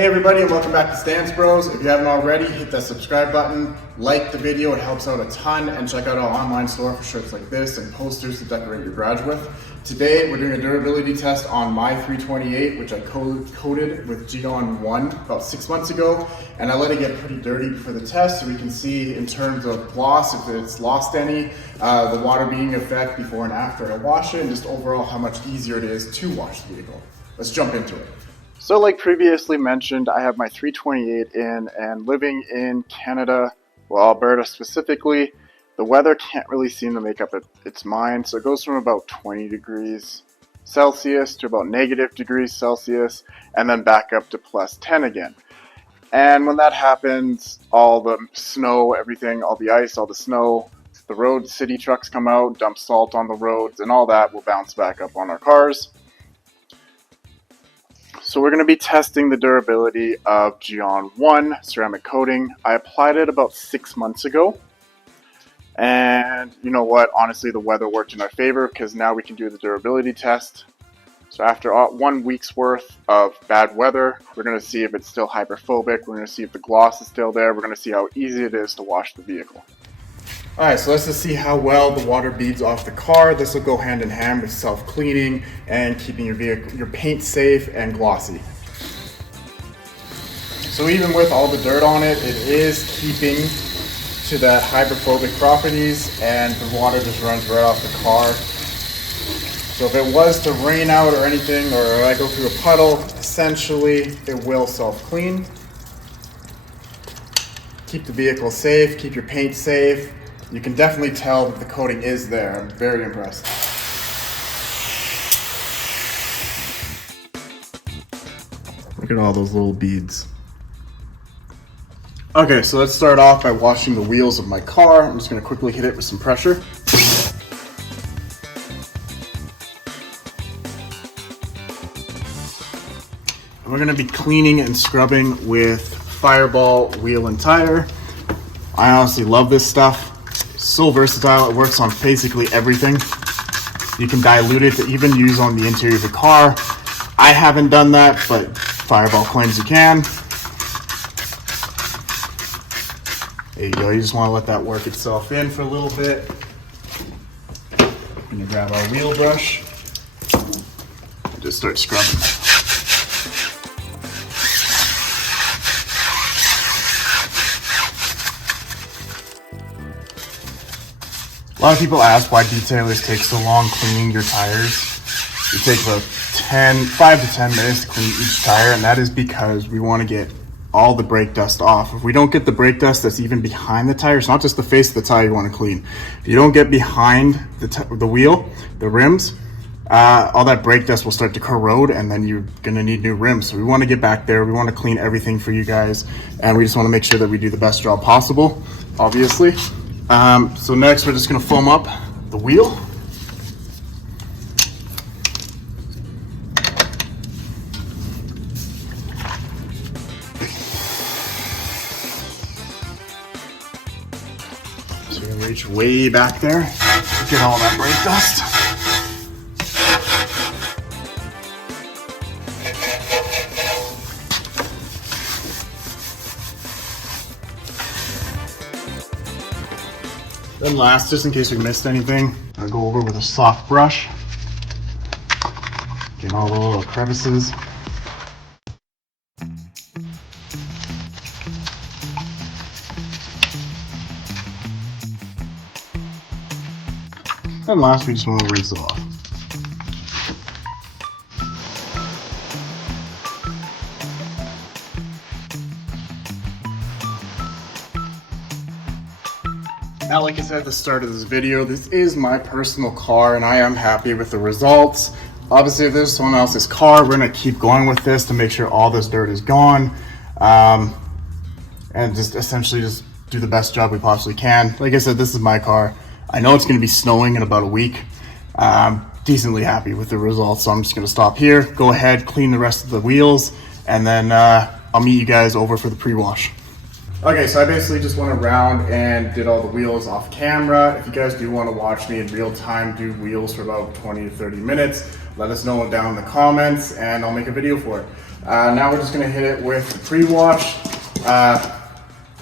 Hey everybody, and welcome back to Stance Bros. If you haven't already, hit that subscribe button, like the video, it helps out a ton, and check out our online store for shirts like this and posters to decorate your garage with. Today, we're doing a durability test on my 328, which I coated with Gyeon 1 about 6 months ago, and I let it get pretty dirty before the test so we can see in terms of gloss, if it's lost any, the water being effect before and after I wash it, and just overall how much easier it is to wash the vehicle. Let's jump into it. So like previously mentioned, I have my 328 in, and living in Canada, well, Alberta specifically, the weather can't really seem to make up its mind. So it goes from about 20 degrees Celsius to about -degrees Celsius, and then back up to +10 again. And when that happens, all the snow, everything, all the ice, all the snow, the road, city trucks come out, dump salt on the roads, and all that will bounce back up on our cars. So we're going to be testing the durability of Gyeon 1 ceramic coating. I applied it about 6 months ago. And you know what? Honestly, the weather worked in our favor because now we can do the durability test. So after 1 week's worth of bad weather, we're going to see if it's still hydrophobic. We're going to see if the gloss is still there. We're going to see how easy it is to wash the vehicle. Alright, so let's just see how well the water beads off the car. This will go hand in hand with self-cleaning and keeping your paint safe and glossy. So even with all the dirt on it, it is keeping to the hydrophobic properties, and the water just runs right off the car. So if it was to rain out or anything, or I go through a puddle, essentially it will self-clean. Keep the vehicle safe, keep your paint safe. You can definitely tell that the coating is there. I'm very impressed. Look at all those little beads. Okay, so let's start off by washing the wheels of my car. I'm just going to quickly hit it with some pressure. And we're going to be cleaning and scrubbing with Fireball wheel and tire. I honestly love this stuff. So versatile, it works on basically everything. You can dilute it to even use on the interior of the car. I haven't done that, but Fireball claims you can. There you go, you just want to let that work itself in for a little bit. I'm going to grab our wheel brush and just start scrubbing. A lot of people ask why detailers take so long cleaning your tires. It takes about 5 to 10 minutes to clean each tire, and that is because we want to get all the brake dust off. If we don't get the brake dust that's even behind the tire, it's not just the face of the tire you want to clean. If you don't get behind the wheel, the rims, all that brake dust will start to corrode, and then you're going to need new rims. So we want to get back there. We want to clean everything for you guys, and we just want to make sure that we do the best job possible, obviously. So next we're just going to foam up the wheel. So we're going to reach way back there to get all that brake dust. Then last, just in case we missed anything, I'll go over with a soft brush, get all the little crevices. And last, we just want to rinse it off. Now, like I said at the start of this video, this is my personal car and I am happy with the results. Obviously, if there's someone else's car, we're going to keep going with this to make sure all this dirt is gone. And just essentially just do the best job we possibly can. Like I said, this is my car. I know it's going to be snowing in about a week. I'm decently happy with the results, so I'm just going to stop here, go ahead, clean the rest of the wheels, and then I'll meet you guys over for the pre-wash. Okay, so I basically just went around and did all the wheels off camera. If you guys do want to watch me in real time do wheels for about 20 to 30 minutes, let us know down in the comments and I'll make a video for it. Now we're just gonna hit it with the pre-wash.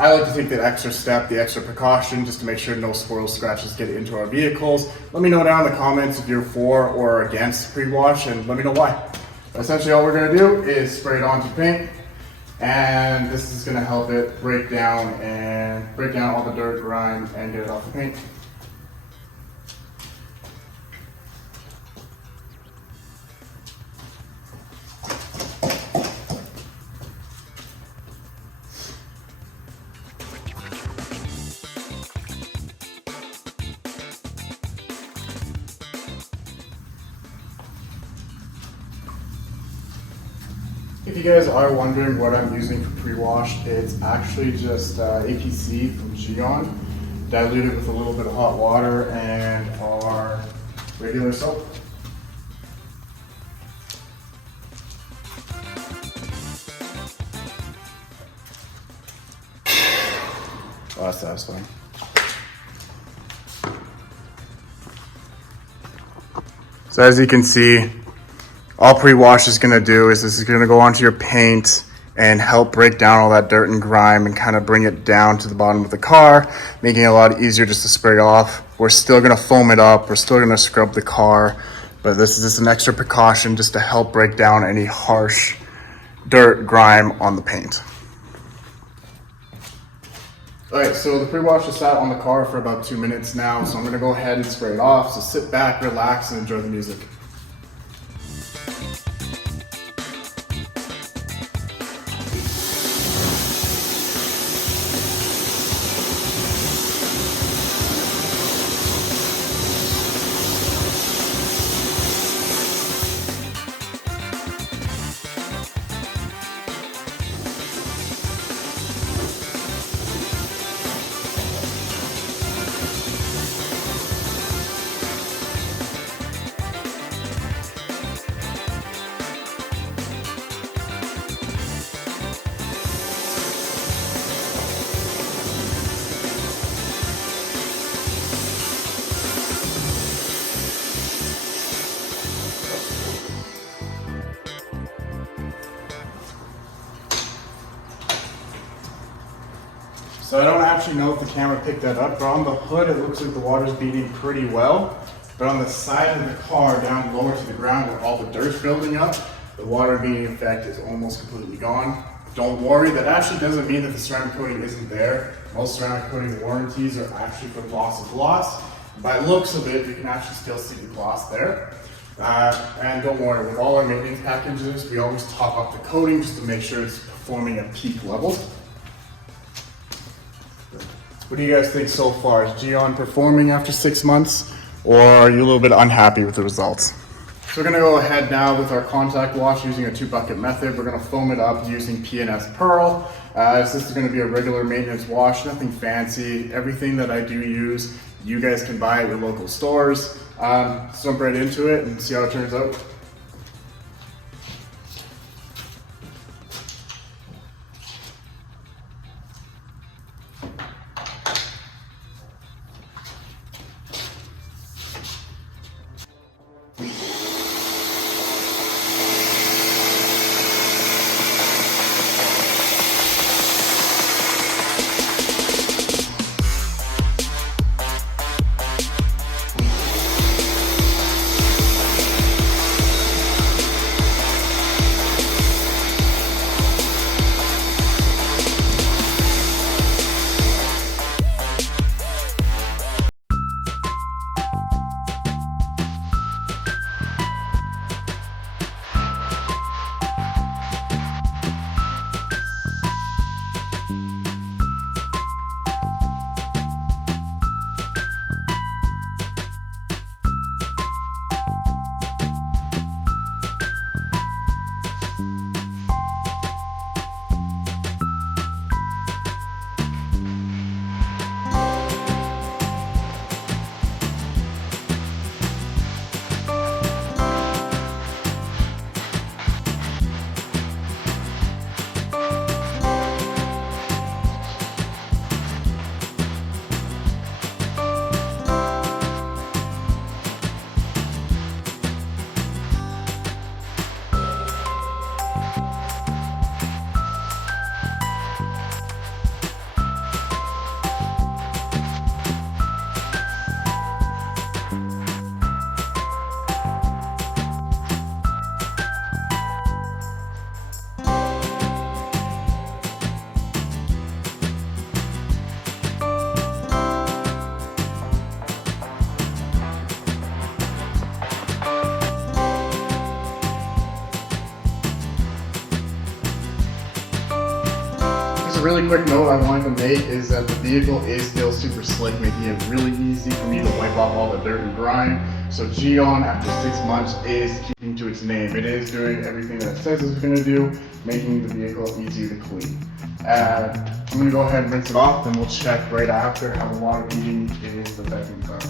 I like to take the extra step, the extra precaution, just to make sure no swirl scratches get into our vehicles. Let me know down in the comments if you're for or against pre-wash, and let me know why. But essentially all we're gonna do is spray it onto paint, and this is gonna help it break down all the dirt, grime, and get it off the paint. If you guys are wondering what I'm using for pre-wash, it's actually just APC from Gyeon, diluted with a little bit of hot water and our regular soap. Oh, that's satisfying. So as you can see, all pre-wash is gonna do is this is gonna go onto your paint and help break down all that dirt and grime and kind of bring it down to the bottom of the car, making it a lot easier just to spray off. We're still gonna foam it up, we're still gonna scrub the car, but this is just an extra precaution just to help break down any harsh dirt, grime on the paint. All right, so the pre-wash has sat on the car for about 2 minutes now, so I'm gonna go ahead and spray it off. So sit back, relax, and enjoy the music. So I don't actually know if the camera picked that up, but on the hood, it looks like the water's beating pretty well. But on the side of the car, down lower to the ground where all the dirt's building up, the water beating effect is almost completely gone. Don't worry, that actually doesn't mean that the ceramic coating isn't there. Most ceramic coating warranties are actually for loss of gloss. By looks of it, you can actually still see the gloss there. And don't worry, with all our maintenance packages, we always top up the coating just to make sure it's performing at peak levels. What do you guys think so far? Is Gyeon performing after 6 months, or are you a little bit unhappy with the results? So we're gonna go ahead now with our contact wash using a 2-bucket method. We're gonna foam it up using P&S Pearl. This is gonna be a regular maintenance wash, nothing fancy. Everything that I do use, you guys can buy at your local stores. Let's jump right into it and see how it turns out. a really quick note I wanted to make is that the vehicle is still super slick, making it really easy for me to wipe off all the dirt and grime. So Gyeon, after 6 months, is keeping to its name. It is doing everything that it says it's going to do, making the vehicle easier to clean. I'm going to go ahead and rinse it off, and we'll check right after how the water heating is affecting the car.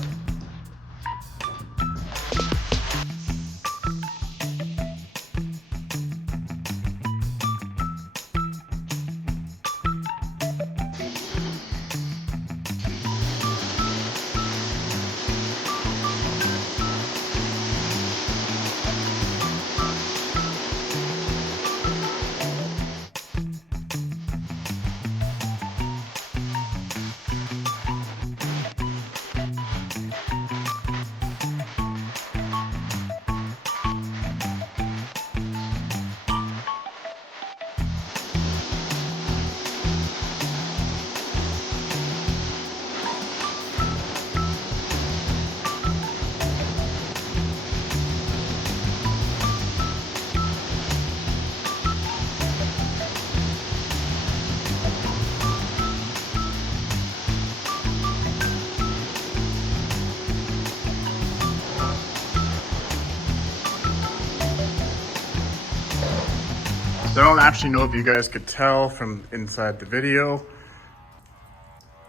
So I don't actually know if you guys could tell from inside the video,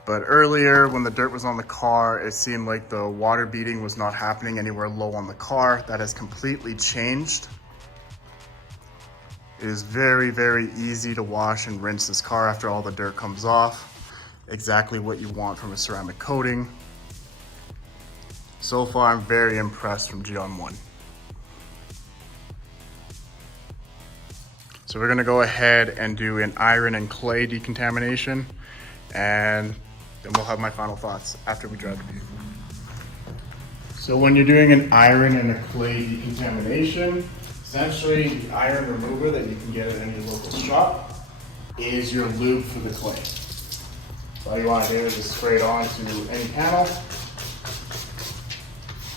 but earlier when the dirt was on the car, it seemed like the water beading was not happening anywhere low on the car. That has completely changed. It is very, very easy to wash and rinse this car after all the dirt comes off. Exactly what you want from a ceramic coating. So far, I'm very impressed from Gyeon 1. So we're gonna go ahead and do an iron and clay decontamination, and then we'll have my final thoughts after we drive the vehicle. So when you're doing an iron and a clay decontamination, essentially the iron remover that you can get at any local shop is your lube for the clay. So all you wanna do is just spray it onto any panel,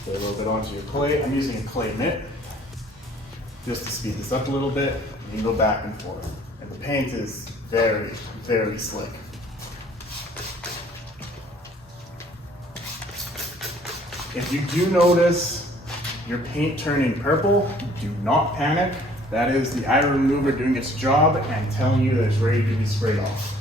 spray a little bit onto your clay. I'm using a clay mitt just to speed this up a little bit. You can go back and forth. And the paint is very, very slick. If you do notice your paint turning purple, do not panic. That is the iron remover doing its job and telling you that it's ready to be sprayed off.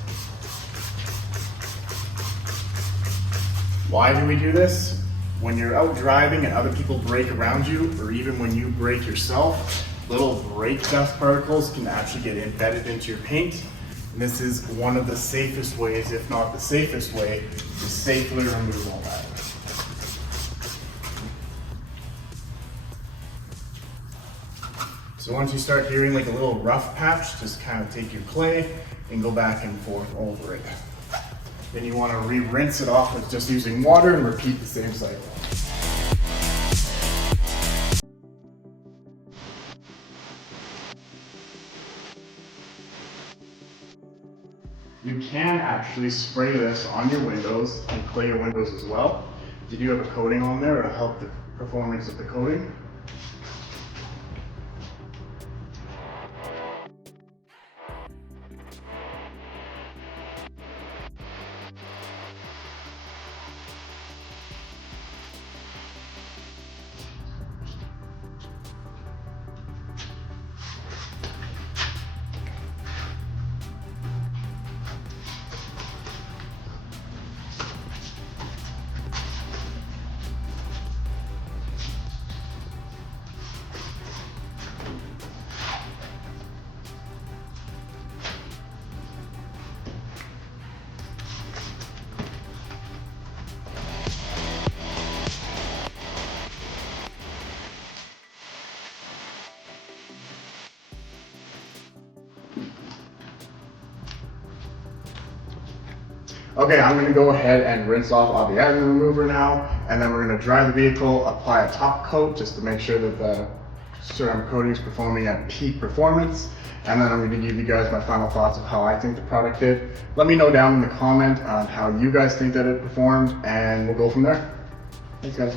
Why do we do this? When you're out driving and other people brake around you, or even when you brake yourself, little brake dust particles can actually get embedded into your paint. And this is one of the safest ways, if not the safest way, to safely remove all that. So once you start hearing like a little rough patch, just kind of take your clay and go back and forth over it. Then you want to re-rinse it off with just using water and repeat the same cycle. You can actually spray this on your windows and clay your windows as well. Did you have a coating on there to help the performance of the coating? Okay, I'm going to go ahead and rinse off all the iron remover now, and then we're going to dry the vehicle, apply a top coat just to make sure that the ceramic coating is performing at peak performance, and then I'm going to give you guys my final thoughts of how I think the product did. Let me know down in the comment on how you guys think that it performed, and we'll go from there. Thanks, guys.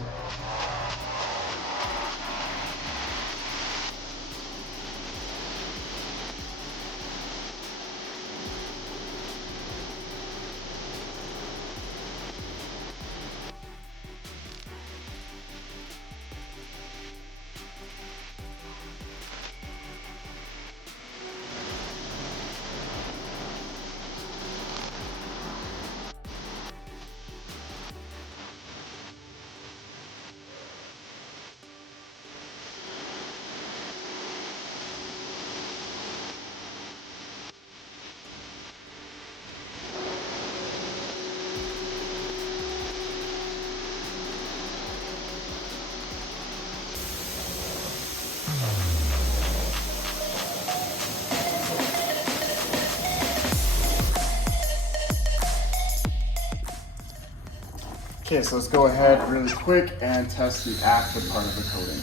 Okay, so let's go ahead really quick and test the active part of the coating.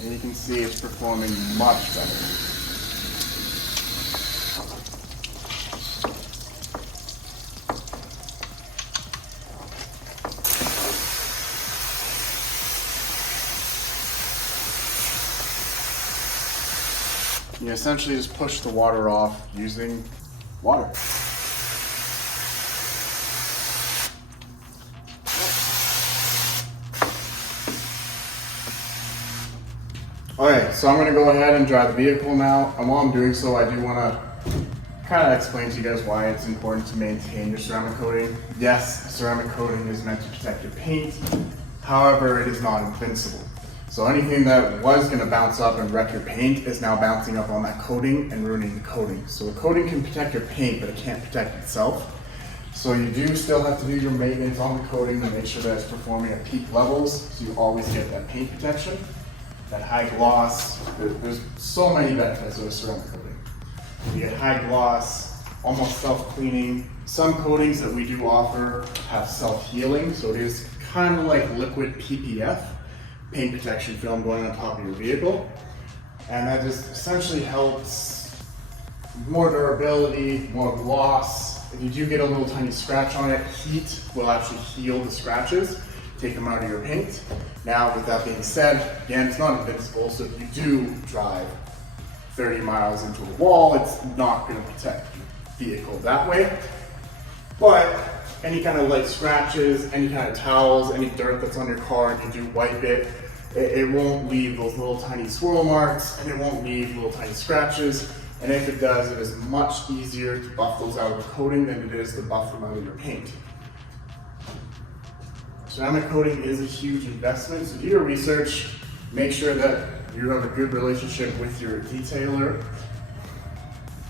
And you can see it's performing much better. You essentially just push the water off using water. Okay, so I'm going to go ahead and drive the vehicle now, and while I'm doing so, I do want to kind of explain to you guys why it's important to maintain your ceramic coating. Yes, ceramic coating is meant to protect your paint, however, it is not invincible. So anything that was going to bounce up and wreck your paint is now bouncing up on that coating and ruining the coating. So the coating can protect your paint, but it can't protect itself. So you do still have to do your maintenance on the coating to make sure that it's performing at peak levels, so you always get that paint protection, that high gloss. There's so many benefits of a ceramic coating. You get high gloss, almost self-cleaning. Some coatings that we do offer have self-healing, so it is kind of like liquid PPF, paint protection film, going on top of your vehicle. And that just essentially helps more durability, more gloss. If you do get a little tiny scratch on it, heat will actually heal the scratches, take them out of your paint. Now, with that being said, again, it's not invincible, so if you do drive 30 miles into a wall, it's not going to protect the vehicle that way. But any kind of light scratches, any kind of towels, any dirt that's on your car, and you do wipe it, it won't leave those little tiny swirl marks, and it won't leave little tiny scratches. And if it does, it is much easier to buff those out of the coating than it is to buff them out of your paint. Ceramic coating is a huge investment, so do your research. Make sure that you have a good relationship with your detailer.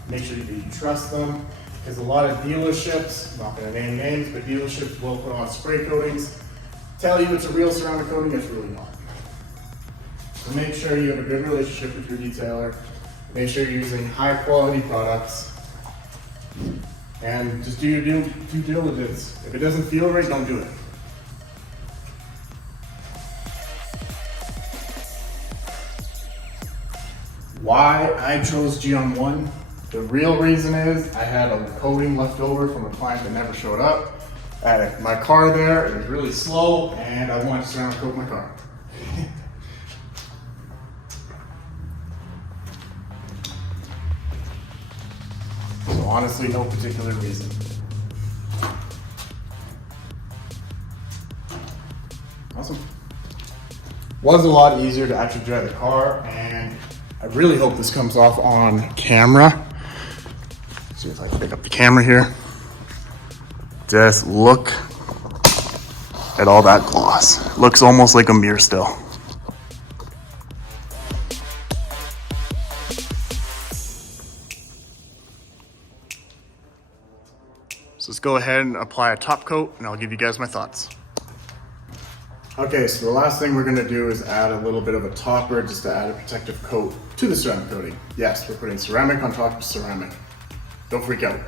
Make sure that you trust them, because a lot of dealerships, I'm not going to name names, but dealerships will put on spray coatings, tell you it's a real ceramic coating, it's really not. So make sure you have a good relationship with your detailer. Make sure you're using high quality products, and just do your due diligence. If it doesn't feel right, don't do it. Why I chose Gyeon 1? The real reason is I had a coating left over from a client that never showed up. I had my car there, it was really slow, and I wanted to ceramic coat my car. So honestly, no particular reason. Awesome. Was a lot easier to actually drive the car, and I really hope this comes off on camera. See if I can pick up the camera here. Just look at all that gloss. Looks almost like a mirror still. So let's go ahead and apply a top coat, and I'll give you guys my thoughts. Okay, so the last thing we're gonna do is add a little bit of a topper just to add a protective coat to the ceramic coating. Yes, we're putting ceramic on top of ceramic. Don't freak out.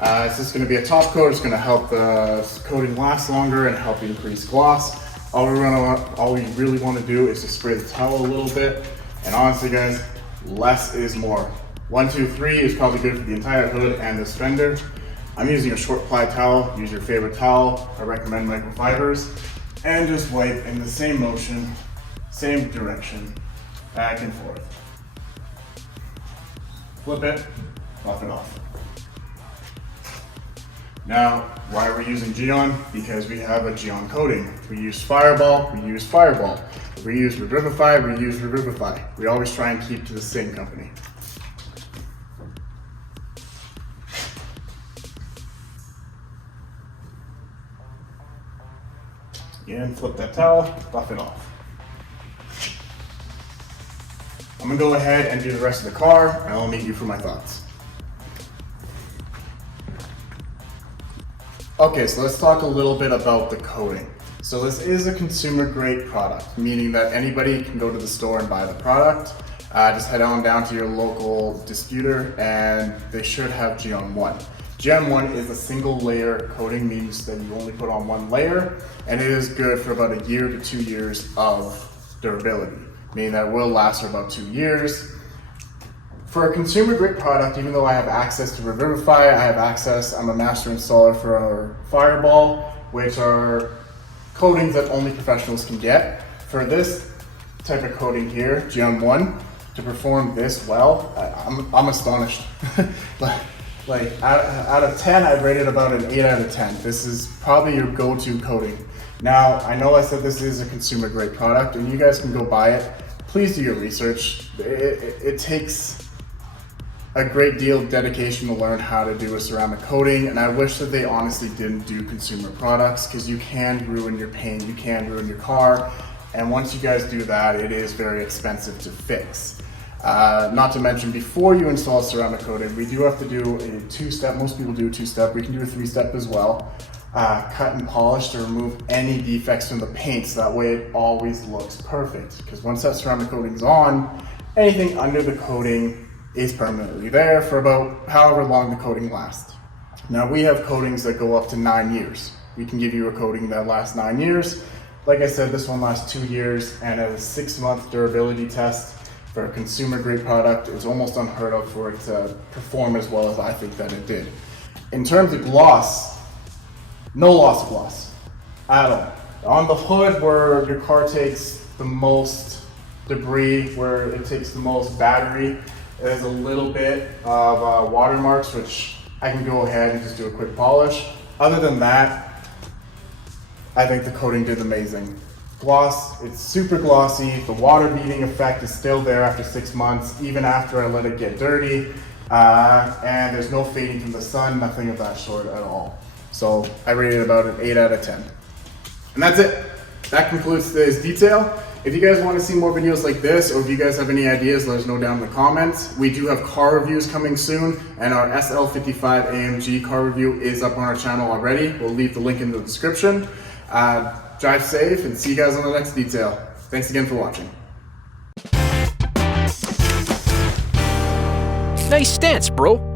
It's just gonna be a top coat. It's gonna help the coating last longer and help increase gloss. All we really wanna do is just spray the towel a little bit. And honestly guys, less is more. 1, 2, 3 is probably good for the entire hood and this fender. I'm using a short ply towel. Use your favorite towel. I recommend microfibers. And just wipe in the same motion, same direction, back and forth. Flip it, buff it off. Now, why are we using Gyeon? Because we have a Gyeon coating. We use Fireball, we use Fireball. We use Revivify, we use Revivify. We always try and keep to the same company. Again, flip that towel, buff it off. I'm gonna go ahead and do the rest of the car, and I'll meet you for my thoughts. Okay, so let's talk a little bit about the coating. So this is a consumer grade product, meaning that anybody can go to the store and buy the product. Just head on down to your local distributor and they should have Gyeon 1. Gen 1 is a single layer coating, means that you only put on one layer, and it is good for about 1 year to 2 years of durability, meaning that it will last for about 2 years. For a consumer grade product, even though I have access to Revivify, I'm a master installer for our Fireball, which are coatings that only professionals can get. For this type of coating here, Gen 1, to perform this well, I'm astonished. Like out of 10, I'd rate it about an 8 out of 10. This is probably your go-to coating. Now, I know I said this is a consumer grade product and you guys can go buy it. Please do your research. It takes a great deal of dedication to learn how to do a ceramic coating, and I wish that they honestly didn't do consumer products, because you can ruin your paint, you can ruin your car, and once you guys do that, it is very expensive to fix. Not to mention, before you install ceramic coating, we do have to do a 2-step. Most people do a 2-step. We can do a 3-step as well. Cut and polish to remove any defects from the paint, so that way it always looks perfect. Because once that ceramic coating is on, anything under the coating is permanently there for about however long the coating lasts. Now, we have coatings that go up to 9 years. We can give you a coating that lasts 9 years. Like I said, this one lasts 2 years, and as a 6-month durability test for a consumer grade product, it's almost unheard of for it to perform as well as I think that it did. In terms of gloss, no loss of gloss at all. On the hood, where your car takes the most debris, where it takes the most battery, there's a little bit of watermarks, which I can go ahead and just do a quick polish. Other than that, I think the coating did amazing. Gloss, it's super glossy. The water beading effect is still there after 6 months, even after I let it get dirty. And there's no fading from the sun, nothing of that sort at all. So I rated it about an 8 out of 10. And that's it. That concludes today's detail. If you guys want to see more videos like this, or if you guys have any ideas, let us know down in the comments. We do have car reviews coming soon, and our SL55 AMG car review is up on our channel already. We'll leave the link in the description. Drive safe, and see you guys on the next detail. Thanks again for watching. Nice stance, bro.